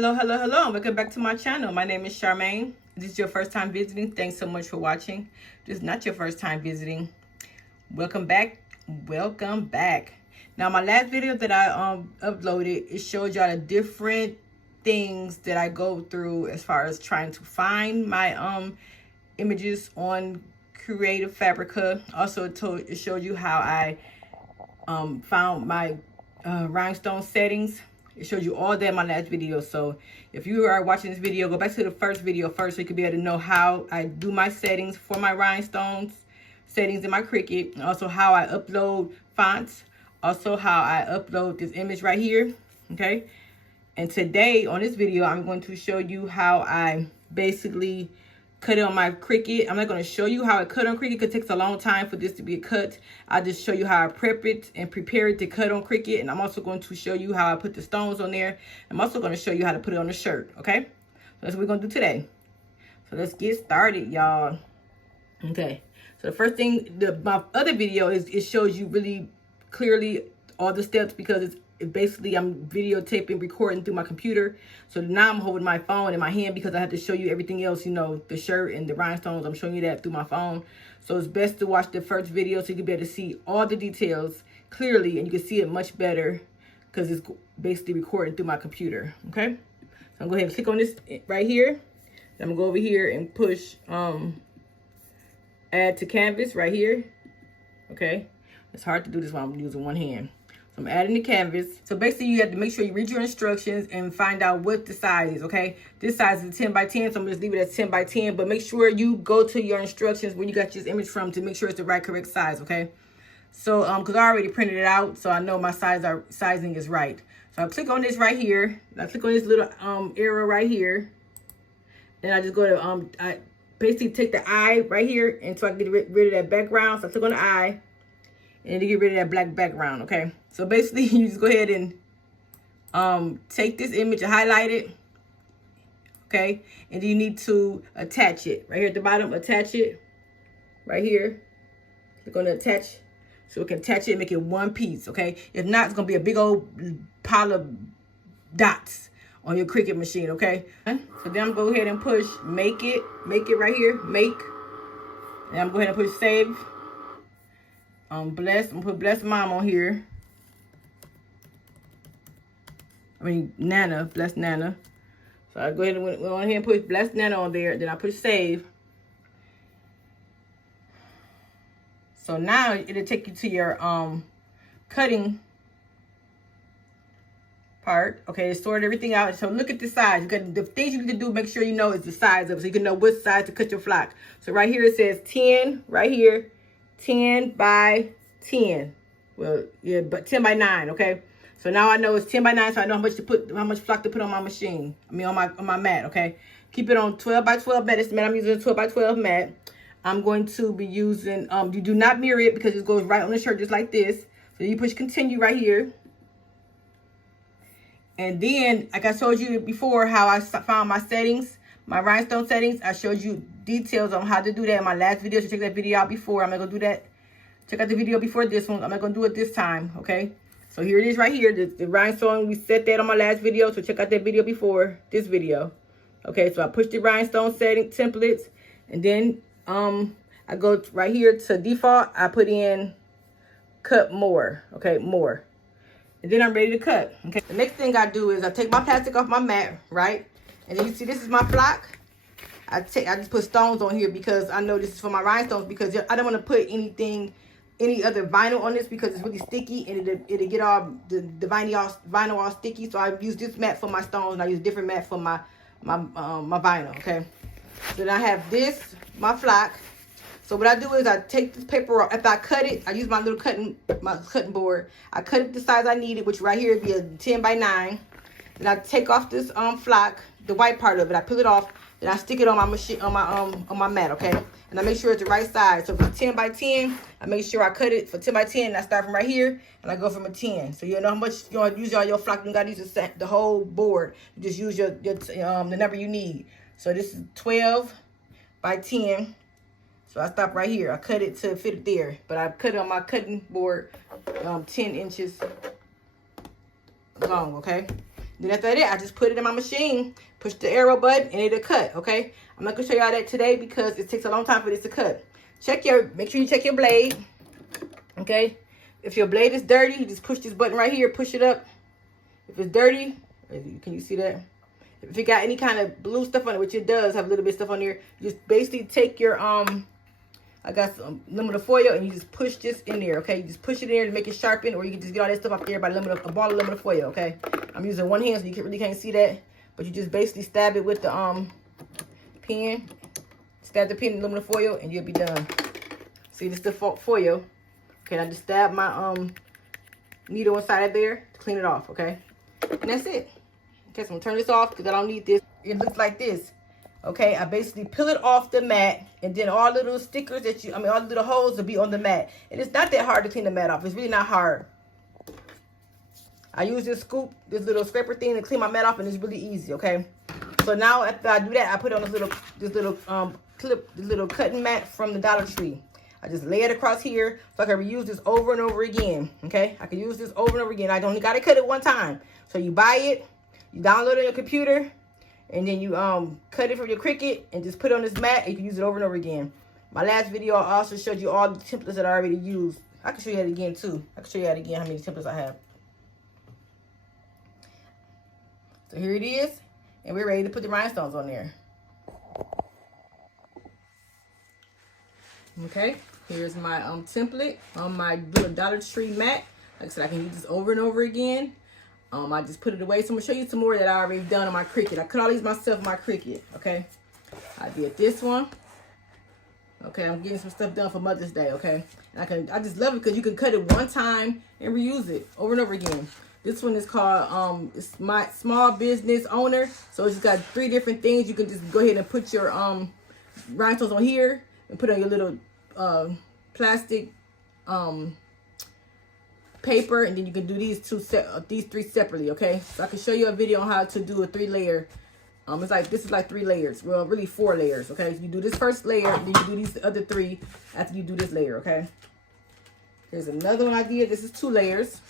Hello, hello, hello, and welcome back to my channel. My name is Charmaine. If this is your first time visiting, thanks so much for watching. If this is not your first time visiting, welcome back. Welcome back. Now, my last video that I uploaded, it showed y'all the different things that I go through as far as trying to find my images on Creative Fabrica. Also, it showed you how I found my rhinestone settings. It showed you all that in my last video. So if you are watching this video, go back to the first video first so you can be able to know how I do my settings for my rhinestones, settings in my Cricut, and also how I upload fonts, also how I upload this image right here, okay? And today on this video, I'm going to show you how I basically cut it on my Cricut. I'm not going to show you how I cut on Cricut because it takes a long time for this to be cut. I'll just show you how I prep it and prepare it to cut on Cricut. And I'm also going to show you how I put the stones on there. I'm also going to show you how to put it on the shirt, okay? So that's what we're going to do today. So let's get started, y'all. Okay. So the first thing, my other video it shows you really clearly all the steps because it's basically I'm videotaping, recording through my computer. So now I'm holding my phone in my hand because I have to show you everything else, you know, the shirt and the rhinestones. I'm showing you that through my phone. So it's best to watch the first video so you can be able to see all the details clearly and you can see it much better because it's basically recording through my computer. Okay. So I'm going to go ahead and click on this right here. Then I'm going to go over here and push add to canvas right here. Okay. It's hard to do this while I'm using one hand. I'm adding the canvas. So basically you have to make sure you read your instructions and find out what the size is, okay? This size is 10 by 10, so I'm just leave it at 10 by 10, but make sure you go to your instructions where you got this image from to make sure it's the right correct size, okay? So because I already printed it out, so I know my sizing is right. So I click on this right here. I click on this little arrow right here. Then I just go to I basically take the eye right here and so I can get rid of that background. So I click on the eye. And to get rid of that black background, okay? So basically, you just go ahead and take this image and highlight it, okay? And then you need to attach it. Right here at the bottom, attach it. Right here. Click on the attach. So we can attach it and make it one piece, okay? If not, it's going to be a big old pile of dots on your Cricut machine, okay? So then I'm going to go ahead and push make it right here, make. And I'm going to go ahead and push save. I'm gonna put Bless Mom on here. I mean Nana, Bless Nana. So I go ahead and went on here and put Bless Nana on there. Then I push save. So now it'll take you to your cutting part. Okay, it sorted everything out. So look at the size. The things you need to do, make sure you know is the size of it so you can know what size to cut your flock. So right here it says 10 right here. 10 by 10. Well, yeah, but 10 by 9, okay? So now I know it's 10 by 9, so I know how much flock to put on my machine. I mean, on my mat, okay? Keep it on 12 by 12 mat. This mat I'm using a 12 by 12 mat. I'm going to be using, you do not mirror it because it goes right on the shirt just like this. So you push continue right here. And then, like I showed you before, how I found my settings, my rhinestone settings. I showed you details on how to do that in my last video. So check that video out before. I'm not going to do that. Check out the video before this one. I'm not going to do it this time, okay? So here it is right here. The rhinestone, we set that on my last video. So check out that video before this video. Okay, so I push the rhinestone setting templates. And then I go right here to default. I put in cut more, okay, more. And then I'm ready to cut, okay? The next thing I do is I take my plastic off my mat, right? And then you see this is my flock. I just put stones on here because I know this is for my rhinestones because I don't want to put any other vinyl on this because it's really sticky and it'll get all the vinyl all sticky. So I use this mat for my stones and I use a different mat for my vinyl, okay? So then I have this, my flock. So what I do is I take this paper off. After I cut it, I use my little cutting board. I cut it the size I need it, which right here would be a 10 by 9. And I take off this flock, the white part of it. I peel it off. Then I stick it on my machine, on my mat, okay? And I make sure it's the right size. So for 10 by 10, I make sure I cut it for 10 by 10. And I start from right here, and I go from a 10. So you know how much you want to use all your flock. You got to use the whole board. You just use the number you need. So this is 12 by 10. So I stop right here. I cut it to fit it there. But I cut it on my cutting board 10 inches long, okay? Then after that, I just put it in my machine, push the arrow button, and it'll cut, okay? I'm not gonna show y'all that today because it takes a long time for this to cut. Make sure you check your blade, okay? If your blade is dirty, you just push this button right here, push it up. If it's dirty, can you see that? If it got any kind of blue stuff on it, which it does have a little bit of stuff on here, you just basically take your, I got some aluminum foil, and you just push this in there, okay? You just push it in there to make it sharpen, or you can just get all that stuff up there by a ball of aluminum foil, okay? I'm using one hand, so you really can't see that, but you just basically stab it with the pen. Stab the pen in aluminum foil, and you'll be done. See, this is the foil. Okay, I just stab my needle inside of there to clean it off, okay? And that's it. Okay, so I'm gonna turn this off because I don't need this. It looks like this. Okay, I basically peel it off the mat, and then all the little stickers all the little holes will be on the mat. And it's not that hard to clean the mat off. It's really not hard. I use this little scraper thing to clean my mat off, and it's really easy, okay? So now after I do that, I put on this little cutting mat from the Dollar Tree. I just lay it across here so I can reuse this over and over again, okay? I can use this over and over again. I only got to cut it one time. So you buy it, you download it on your computer, and then you cut it from your Cricut and just put it on this mat, and you can use it over and over again. My last video, I also showed you all the templates that I already used. I can show you that again too. I can show you that again, how many templates I have. So here it is, and we're ready to put the rhinestones on there. Okay, here's my template on my little Dollar Tree mat. Like I said, I can use this over and over again. I just put it away. So I'm gonna show you some more that I already done on my Cricut. I cut all these myself on my Cricut. Okay, I did this one. Okay, I'm getting some stuff done for Mother's Day. Okay, and I just love it because you can cut it one time and reuse it over and over again. This one is called it's my small business owner. So it's just got 3 different things. You can just go ahead and put your rhinestones on here and put on your little plastic paper, and then you can do these 3 separately, okay? So I can show you a video on how to do a 3-layer. This is like 3 layers. Well, really 4 layers, okay? So you do this first layer, then you do these other 3 after you do this layer, okay? Here's another one I did. This is 2 layers.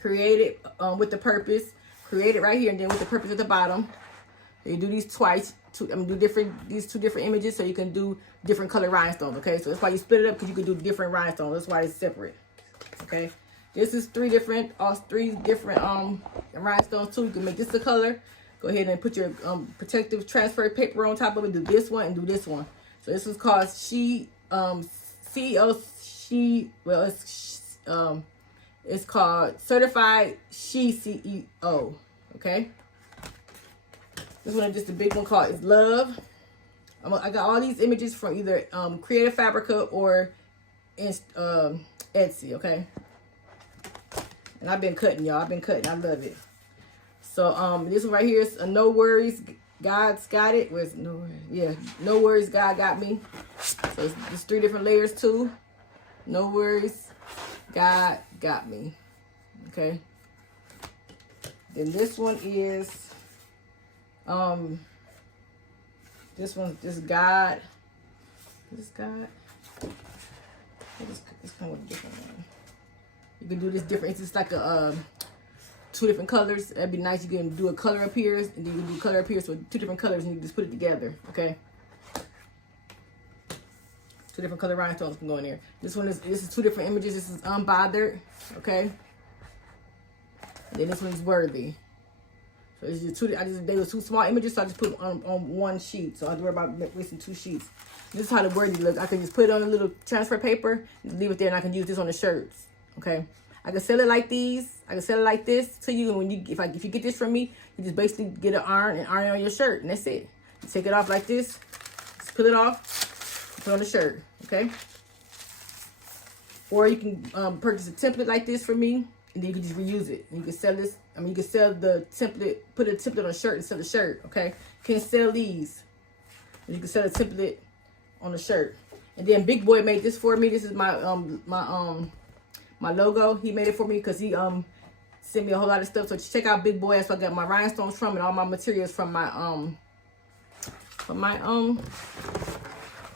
Created with the purpose. Create it right here, and then with the purpose at the bottom. So you do these twice. These 2 different images, so you can do different color rhinestones, okay? So that's why you split it up, because you can do different rhinestones. That's why it's separate. Okay, this is 3 different rhinestones too. You can make this a color. Go ahead and put your protective transfer paper on top of it. Do this one and do this one. So this is called it's called Certified She CEO. Okay, this one is just a big one called It's Love. I got all these images from either Creative Fabrica or Etsy, okay? And I've been cutting, y'all. I've been cutting. I love it. So this one right here is a No Worries, God's Got It. Where's No Worries? Yeah, No Worries, God Got Me. So it's 3 different layers too. No Worries, God Got Me. Okay. Then this one is this God. It's kind of a different one. You can do this different. It's just like a 2 different colors. That'd be nice. You can do a color up here, and then you can do color up here. So 2 different colors, and you just put it together. Okay. 2 different color rhinestones can go in there. This is 2 different images. This is Unbothered. Okay. And then this one is Worthy. So it's just 2. They were 2 small images, so I just put them on 1 sheet. So I don't worry about wasting 2 sheets. This is how the Worthy looks. I can just put it on a little transfer paper and leave it there, and I can use this on the shirts. Okay, I can sell it like these. I can sell it like this to you. And if you get this from me, you just basically get an iron on your shirt, and that's it. You take it off like this, just peel it off, put it on the shirt. Okay. Or you can purchase a template like this from me, and then you can just reuse it. And you can sell this. You can sell the template, put a template on a shirt and sell the shirt. Okay, you can sell these. You can sell a template on the shirt. And then Big Boy made this for me. This is my my logo. He made it for me because he sent me a whole lot of stuff. So check out Big Boy. That's where I got my rhinestones from, and all my materials from my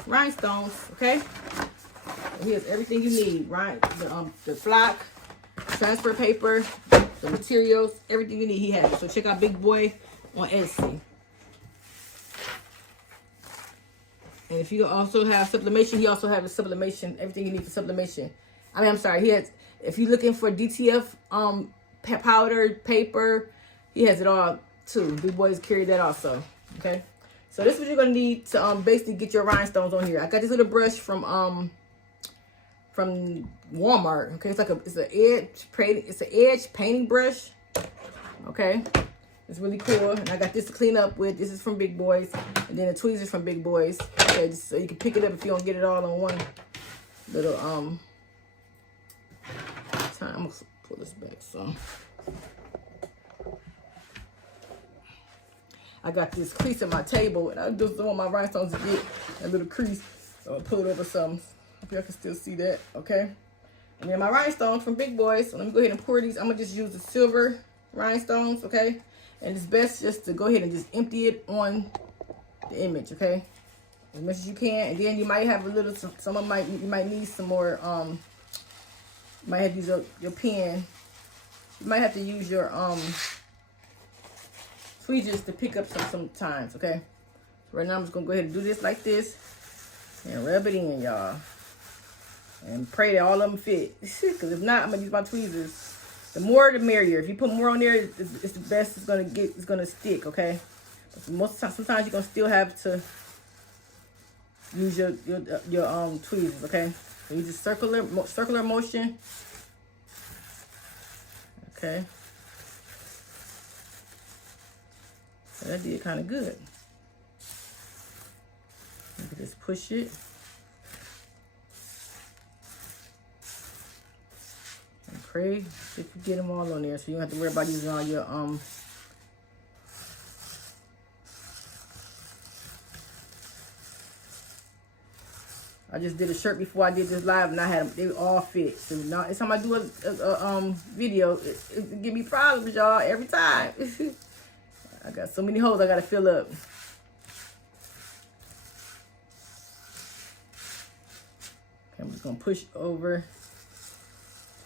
rhinestones. Okay, and here's everything you need. Right, the flock, transfer paper, the materials, everything you need, he has it. So check out Big Boy on Etsy. And if you also have sublimation, he also has a sublimation, everything you need for sublimation. I mean, I'm sorry, he has, if you're looking for DTF powder, paper, he has it all too. Big Boys carry that also, okay? So this is what you're gonna need to basically get your rhinestones on here. I got this little brush from Walmart, okay? It's an edge painting brush, okay? It's really cool. And I got this to clean up with. This is from Big Boys. And then the tweezers from Big Boys. Okay, just so you can pick it up if you don't get it all on one little time. I'm gonna pull this back so. I got this crease in my table, and I just don't want my rhinestones to get a little crease. So I'll pull it over some. Hope y'all can still see that, okay? And then my rhinestones from Big Boys. So let me go ahead and pour these. I'm gonna just use the silver rhinestones, okay? And it's best just to go ahead and just empty it on the image, okay? As much as you can. And then you might have a little, you might need some more, you might have to use your pen. You might have to use your tweezers to pick up sometimes, okay? So right now I'm just gonna go ahead and do this like this and rub it in, y'all. And pray that all of them fit. Because if not, I'm gonna use my tweezers. The more the merrier. If you put more on there, it's the best it's gonna stick, okay? But most of the time, sometimes you're gonna still have to use your tweezers, okay? So you just circular motion. Okay. So that did kind of good. You can just push it. Pray if you get them all on there, so you don't have to worry about using all your I just did a shirt before I did this live, and I had them, they all fit. So now every time I do a video, it give me problems, y'all, every time. I got so many holes I gotta fill up. Okay, I'm just gonna push over.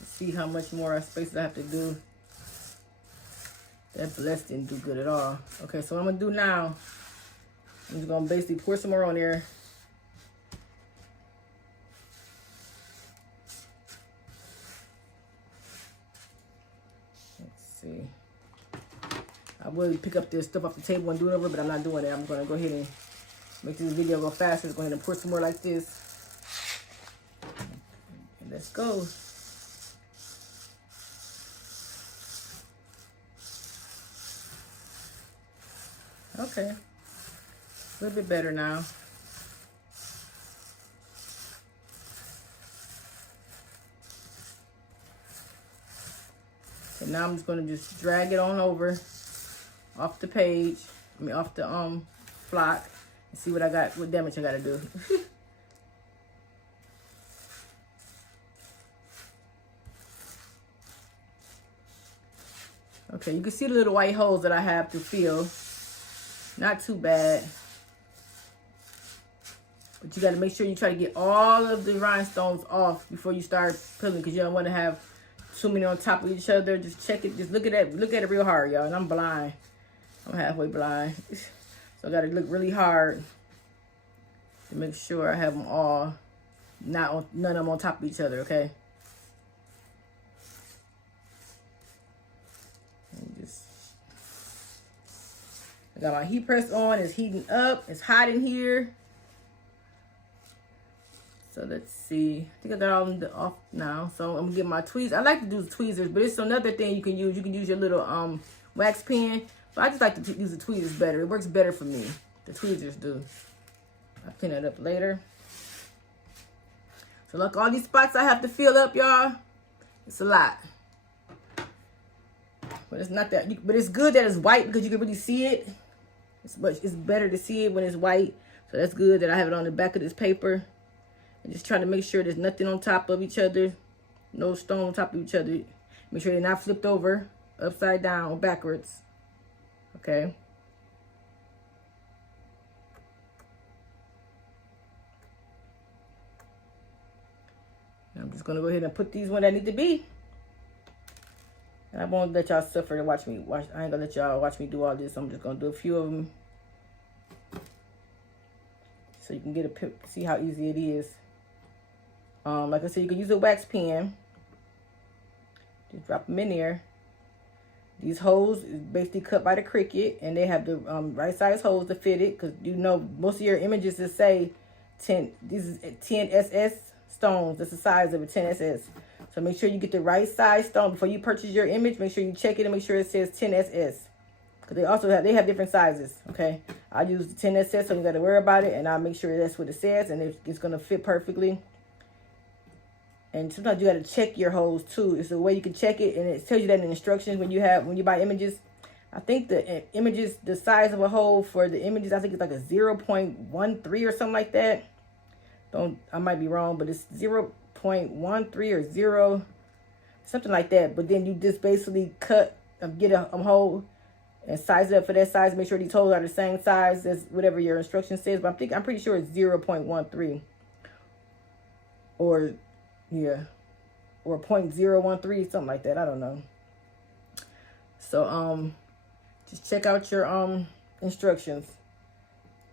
See how much more space I have to do. That bless didn't do good at all. Okay, so what I'm gonna do now, I'm just gonna basically pour some more on there. Let's see. I would pick up this stuff off the table and do it over, but I'm not doing it. I'm gonna go ahead and make this video go faster. Just go ahead and pour some more like this. And let's go. Okay, a little bit better now. And now I'm just gonna just drag it on over off the page, off the flock, and see what I got, what damage I gotta do. Okay, you can see the little white holes that I have to fill. Not too bad. But you got to make sure you try to get all of the rhinestones off before you start pulling, because you don't want to have too many on top of each other. Just check it. Just look at it real hard, y'all. And I'm blind. I'm halfway blind. So I got to look really hard to make sure I have them all, none of them on top of each other, okay? I got my heat press on. It's heating up. It's hot in here. So let's see. I think I got all of them off now. So I'm gonna get my tweezers. I like to do the tweezers, but it's another thing you can use. You can use your little wax pen. But I just like to use the tweezers better. It works better for me. The tweezers do. I'll clean it up later. So look, all these spots I have to fill up, y'all. It's a lot. But it's not that. But it's good that it's white because you can really see it. It's better to see it when it's white. So that's good that I have it on the back of this paper. And just try to make sure there's nothing on top of each other. No stone on top of each other. Make sure they're not flipped over, upside down, or backwards. Okay. And I'm just going to go ahead and put these where they need to be. And I won't let y'all suffer to watch me. I ain't gonna let y'all watch me do all this. I'm just gonna do a few of them, so you can get a see how easy it is. Like I said, you can use a wax pen. Just drop them in there. These holes is basically cut by the Cricut, and they have the right size holes to fit it. Cause you know most of your images just say 10. This is 10 SS stones. That's the size of a 10 SS. So make sure you get the right size stone before you purchase your image. Make sure you check it and make sure it says 10 SS. Because they also have different sizes. Okay, I use the 10 SS, so you got to worry about it, and I'll make sure that's what it says, and it's gonna fit perfectly. And sometimes you got to check your holes too. It's a way you can check it, and it tells you that in the instructions when you buy images. I think the images, the size of a hole for the images, I think it's like a 0.13 or something like that. I might be wrong, but it's 0.13 or 0, something like that. But then you just basically get a hole and size it up for that size. Make sure these holes are the same size as whatever your instruction says. But I'm pretty sure it's 0.13 or yeah, or 0.013, something like that. I don't know. So just check out your instructions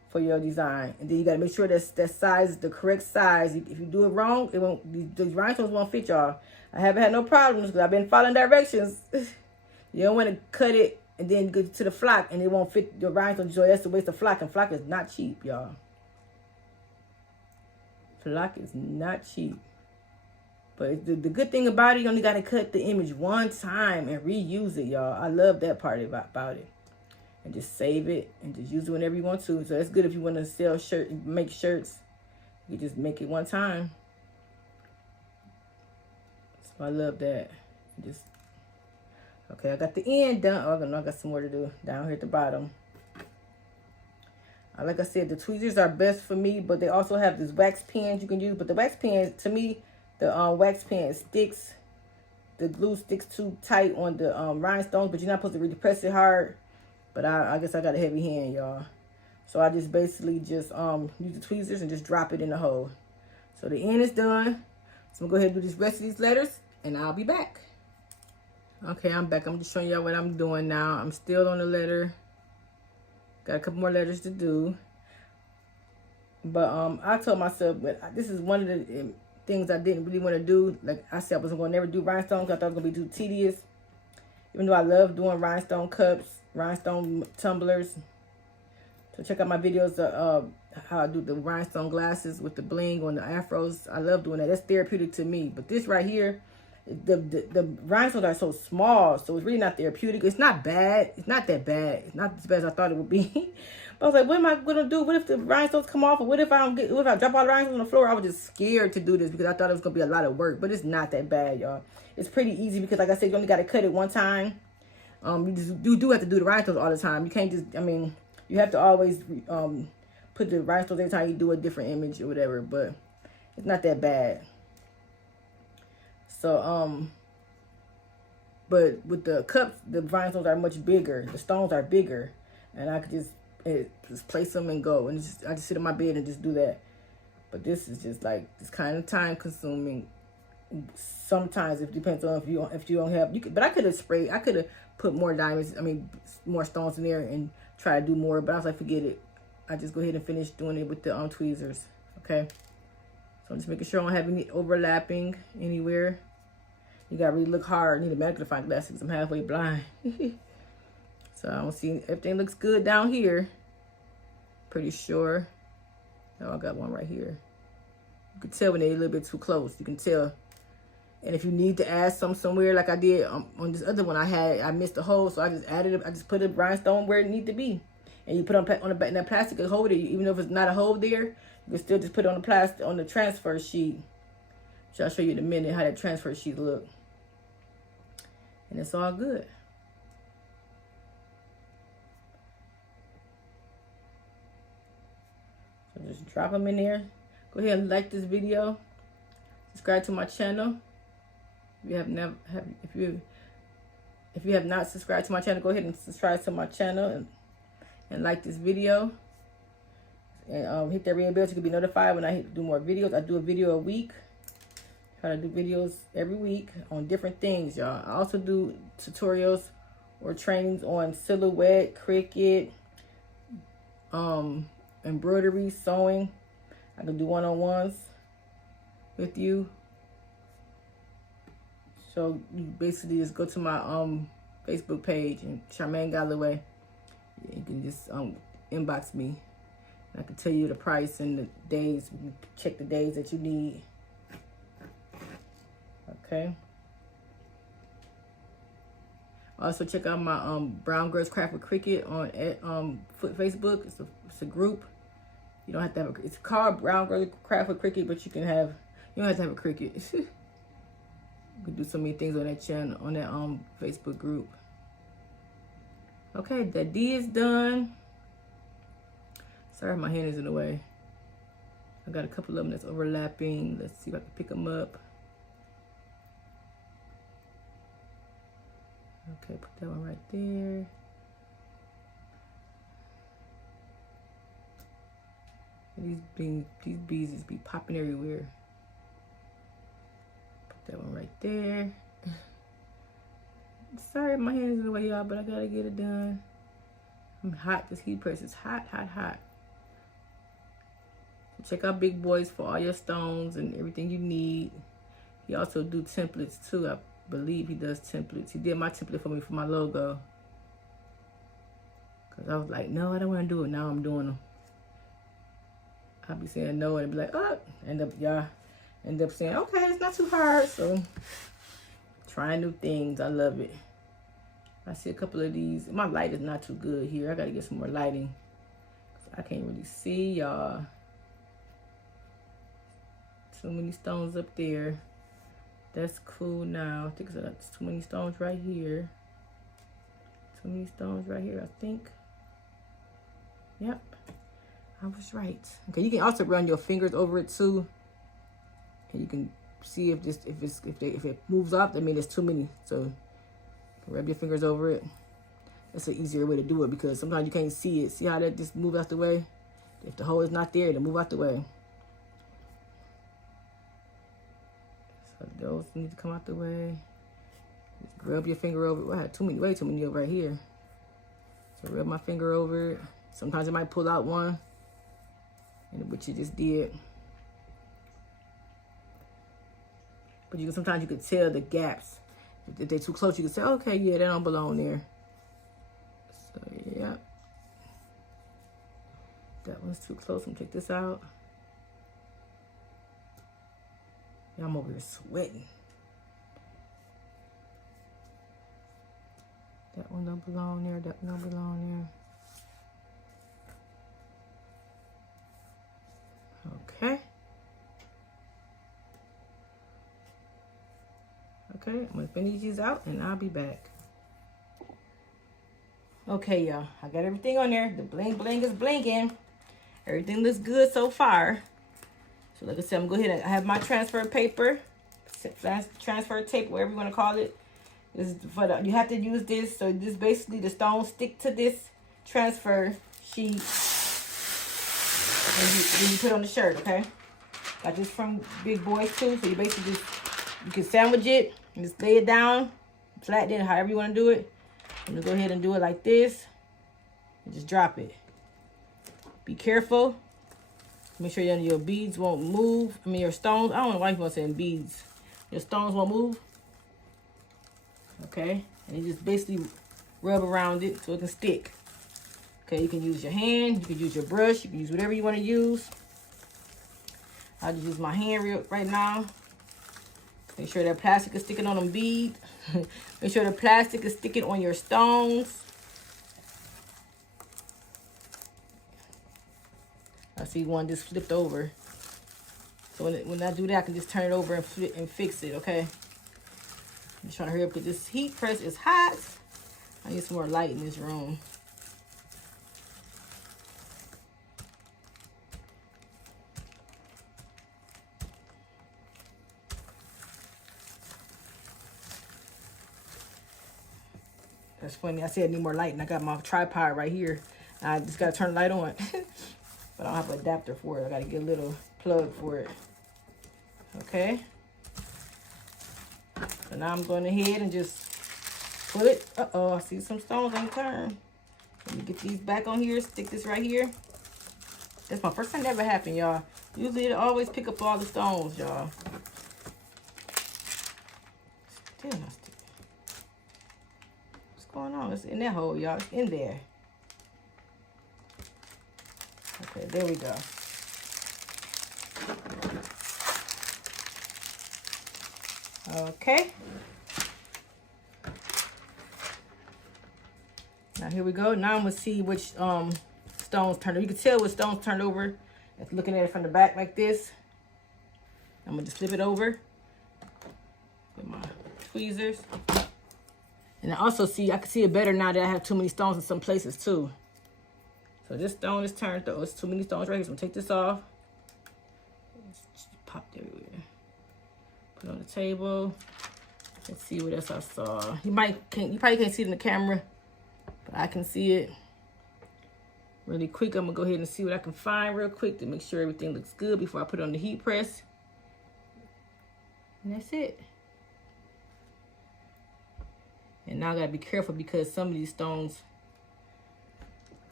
for your design, and then you got to make sure that size is the correct size. If you do it wrong, it won't. The rhinestones won't fit y'all. I haven't had no problems because I've been following directions. You don't want to cut it and then go to the flock and it won't fit your rhinestones. So that's a waste of flock, and flock is not cheap, y'all. Flock is not cheap. But the good thing about it, you only got to cut the image one time and reuse it, y'all. I love that part about it. And just save it and just use it whenever you want to. So that's good if you want to sell make shirts. You just make it one time. So I love that. Okay, I got the end done. Oh, no, I got some more to do down here at the bottom. Like I said, the tweezers are best for me, but they also have these wax pens you can use. But the wax pens, to me, the wax pen sticks. The glue sticks too tight on the rhinestones, but you're not supposed to really press it hard. But I guess I got a heavy hand, y'all. So I just basically just use the tweezers and just drop it in the hole. So the end is done. So I'm gonna go ahead and do this rest of these letters, and I'll be back. Okay, I'm back. I'm just showing y'all what I'm doing now. I'm still on the letter. Got a couple more letters to do. But I told myself, but this is one of the things I didn't really want to do. Like I said, I wasn't going to never do rhinestones. I thought it was going to be too tedious. Even though I love doing rhinestone cups, rhinestone tumblers. So check out my videos of how I do the rhinestone glasses with the bling on the afros. I love doing that. That's therapeutic to me. But this right here, the rhinestones are so small, so it's really not therapeutic. It's not bad. It's not that bad. It's not as bad as I thought it would be. But I was like, what am I gonna do? What if the rhinestones come off? Or what if I drop all the rhinestones on the floor? I was just scared to do this because I thought it was gonna be a lot of work. But it's not that bad, y'all. It's pretty easy because, like I said, you only gotta cut it one time. You do have to do the rhinestones all the time. You can't just. I mean, you have to always put the rhinestones every time you do a different image or whatever. But it's not that bad. So but with the cups, the rhinestones are much bigger. The stones are bigger, and I could just place them and go. And I just sit in my bed and just do that. But this is just like, it's kind of time consuming. Sometimes it depends on if you don't have. But I could have sprayed. I could have put more diamonds. I mean, more stones in there and try to do more. But I was like, forget it. I just go ahead and finish doing it with the tweezers. Okay. So I'm just making sure I don't have any overlapping anywhere. You gotta really look hard. I need a magnifying glass because I'm halfway blind. So I don't see, everything looks good down here. Pretty sure. Oh, I got one right here. You can tell when they're a little bit too close. You can tell. And if you need to add some somewhere, like I did on this other one, I missed a hole, so I just added it. I just put a rhinestone where it needs to be, and you put on the back in that plastic holder. Even if it's not a hole there, you can still just put it on the plastic on the transfer sheet. So I'll show you in a minute how that transfer sheet look. And it's all good. So just drop them in there. Go ahead and like this video. Subscribe to my channel. If you have not subscribed to my channel, go ahead and subscribe to my channel and like this video. And hit that ring bell so you can be notified when I do more videos. I do a video a week. Try to do videos every week on different things, y'all. I also do tutorials or trainings on silhouette, cricut, embroidery, sewing. I can do one-on-ones with you. So you basically just go to my Facebook page and Charmaine Galloway. You can just inbox me. I can tell you the price and the days. You check the days that you need. Okay. Also check out my Brown Girls Craft with Cricut on Facebook. It's a group. You don't have to have it's called Brown Girls Craft with Cricut, but you don't have to have a Cricut. You can do so many things on that channel, on that Facebook group. Okay, the D is done. Sorry, my hand is in the way. I got a couple of them that's overlapping. Let's see if I can pick them up. Okay, put that one right there. These bees just be popping everywhere. Put that one right there. Sorry, my hand is in the way, y'all, but I gotta get it done. I'm hot. This heat press is hot, hot, hot. So check out Big Boys for all your stones and everything you need. He also do templates too. I believe he does templates. He did my template for me for my logo. Cause I was like, no, I don't want to do it. Now I'm doing them. I'll be saying no and be like, oh, y'all end up saying, okay, it's not too hard. So trying new things, I love it. I see a couple of these. My light is not too good here. I gotta get some more lighting. I can't really see, y'all. So many stones up there. That's cool now. I think it's too many stones right here. Too many stones right here, I think. Yep, I was right. Okay, you can also run your fingers over it too, and you can see if it moves up. That means there's too many. So you can rub your fingers over it. That's an easier way to do it because sometimes you can't see it. See how that just moves out the way? If the hole is not there, it'll move out the way. So those need to come out the way. Just rub your finger over it. Well, I had way too many over right here. So rub my finger over it. Sometimes it might pull out one, and what you just did. But sometimes you can tell the gaps. If they're too close, you can say, okay, yeah, they don't belong there. So yeah, that one's too close. I'm gonna take this out. Yeah, I'm over here sweating. That one don't belong there. That one don't belong there. Okay. Okay, I'm gonna finish these out and I'll be back. Okay, y'all, I got everything on there. The bling bling is blinking. Everything looks good so far. So like I said, I'm gonna go ahead and I have my transfer paper, transfer tape, whatever you want to call it. This is for you have to use this. So this basically the stones stick to this transfer sheet. And you put on the shirt, okay? Got this from Big Boys too. So you basically you can sandwich it and just lay it down, flatten it, however you want to do it. I'm gonna go ahead and do it like this and just drop it. Be careful. Make sure your beads won't move. I mean your stones. I don't know why you want to say beads. Your stones won't move. Okay, and you just basically rub around it so it can stick. Okay, you can use your hand, you can use your brush, you can use whatever you want to use. I'll just use my hand right now. Make sure that plastic is sticking on them beads. Make sure the plastic is sticking on your stones. I see one just flipped over. So when I do that, I can just turn it over and flip and fix it, okay? I'm just trying to hurry up because this heat press is hot. I need some more light in this room. That's funny. I said I need more light, and I got my tripod right here. I just got to turn the light on. But I don't have an adapter for it. I got to get a little plug for it. Okay. So now I'm going ahead and just put, I see some stones ain't turned. Let me get these back on here, stick this right here. That's my first time that ever happened, y'all. Usually it always pick up all the stones, y'all. Still not sticking. What's going on? It's in that hole, y'all. It's in there. Okay, there we go. Okay. Now here we go. Now I'm gonna see which stones turned over. You can tell which stones turned over. It's looking at it from the back like this. I'm gonna just flip it over with my tweezers. And I also see, I can see it better now that I have too many stones in some places too. So this stone is turned though. It's too many stones right here. So I'm gonna take this off. Just pop everywhere. Put it on the table. Let's see what else I saw. You probably can't see it in the camera, but I can see it really quick. I'm gonna go ahead and see what I can find real quick to make sure everything looks good before I put it on the heat press. And that's it. And now I gotta be careful because some of these stones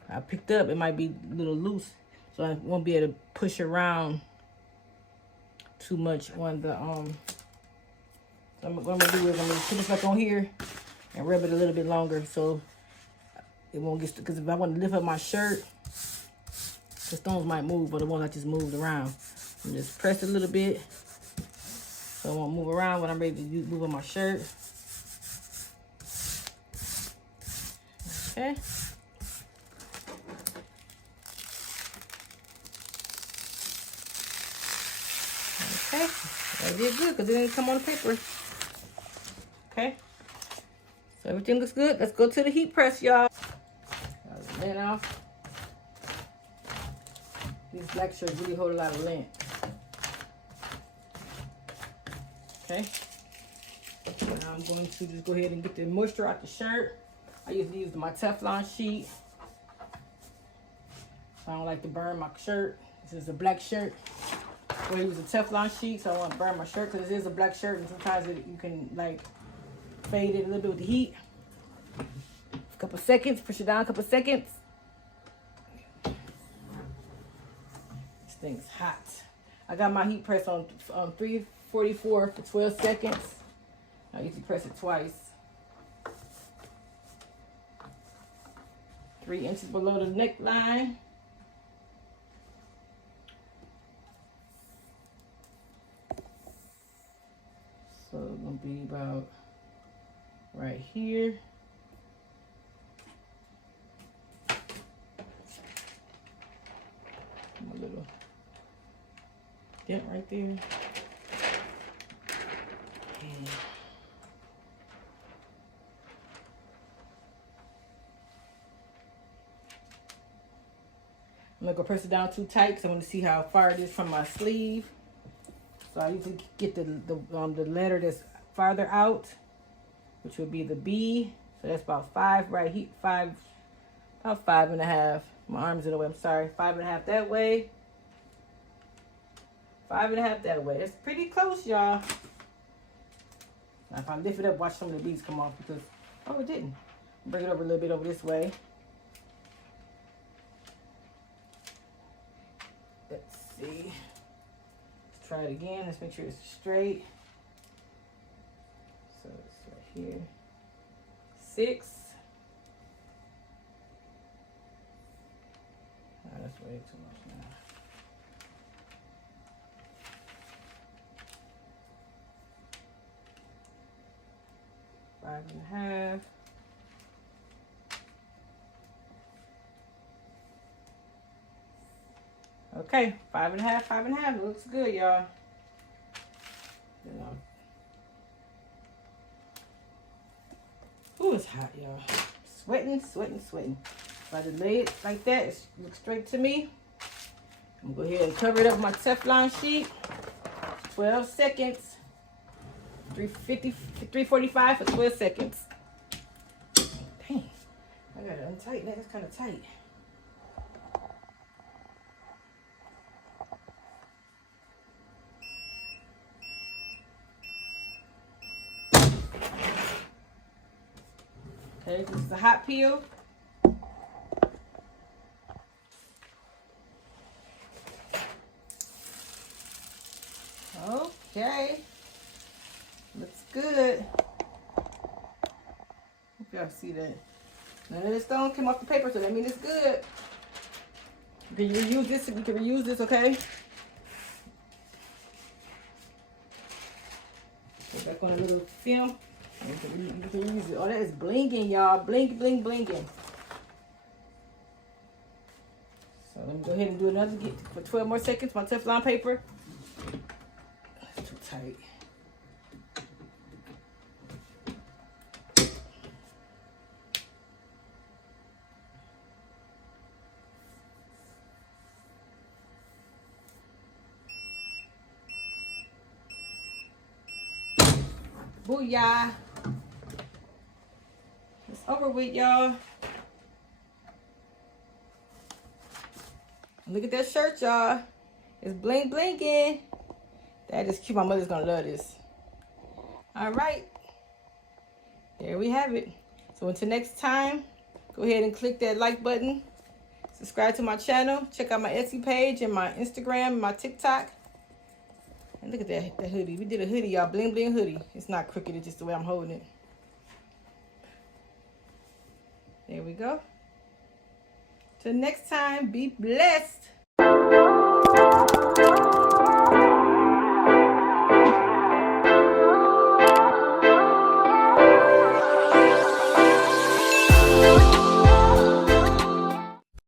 I picked up, it might be a little loose, so I won't be able to push around too much on the so what I'm gonna do is I'm gonna put this back on here and rub it a little bit longer so it won't get, because if I want to lift up my shirt, the stones might move, but the ones I just moved around. And just press it a little bit so it won't move around when I'm ready to move on my shirt. Okay. Okay, that did good because it didn't come on the paper. Okay, so everything looks good. Let's go to the heat press, y'all. Lint off. These black shirts really hold a lot of lint. Okay, now I'm going to just go ahead and get the moisture out the shirt. I usually use my Teflon sheet. I don't like to burn my shirt. This is a black shirt. I use a Teflon sheet, so I want to burn my shirt because it is a black shirt, and sometimes you can like fade it a little bit with the heat. A couple seconds, push it down a couple seconds. This thing's hot. I got my heat press on 344 for 12 seconds. I usually press it twice. 3 inches below the neckline. So it's gonna be about right here. A little dent right there. And I'm not gonna press it down too tight because I want to see how far it is from my sleeve. So I usually get the letter that's farther out, which would be the B. So that's about 5 right here, about 5.5. My arm's in the way, I'm sorry. 5.5 that way. 5.5 that way. That's pretty close, y'all. Now if I lift it up, watch some of the beads come off because, oh, it didn't. Bring it over a little bit over this way. Let's see. Let's try it again. Let's make sure it's straight. So it's right here. 6. Oh, that's way too much now. Five and a half. Okay, 5.5, 5.5. It looks good, y'all. Ooh, it's hot, y'all. Sweating, sweating, sweating. If I just lay it like that, it looks straight to me. I'm gonna go ahead and cover it up with my Teflon sheet. 12 seconds. 345 for 12 seconds. Dang, I gotta untighten that. That's kind of tight. Okay, this is a hot peel. Okay. Looks good. Hope y'all see that. None of the stone came off the paper, so that means it's good. You can reuse this. You can reuse this, okay? Put back on a little film. You can use it. Oh, that is blinging, y'all. Bling, bling, blinging. So let me go ahead and do another for 12 more seconds. My Teflon paper. That's too tight. Booyah. It's over with, y'all. Look at that shirt, y'all. It's bling blinging. That is cute. My mother's gonna love this. All right. There we have it. So until next time, go ahead and click that like button. Subscribe to my channel. Check out my Etsy page and my Instagram and my TikTok. And look at that hoodie. We did a hoodie, y'all. Bling bling hoodie. It's not crooked. It's just the way I'm holding it. There we go. Till next time, be blessed.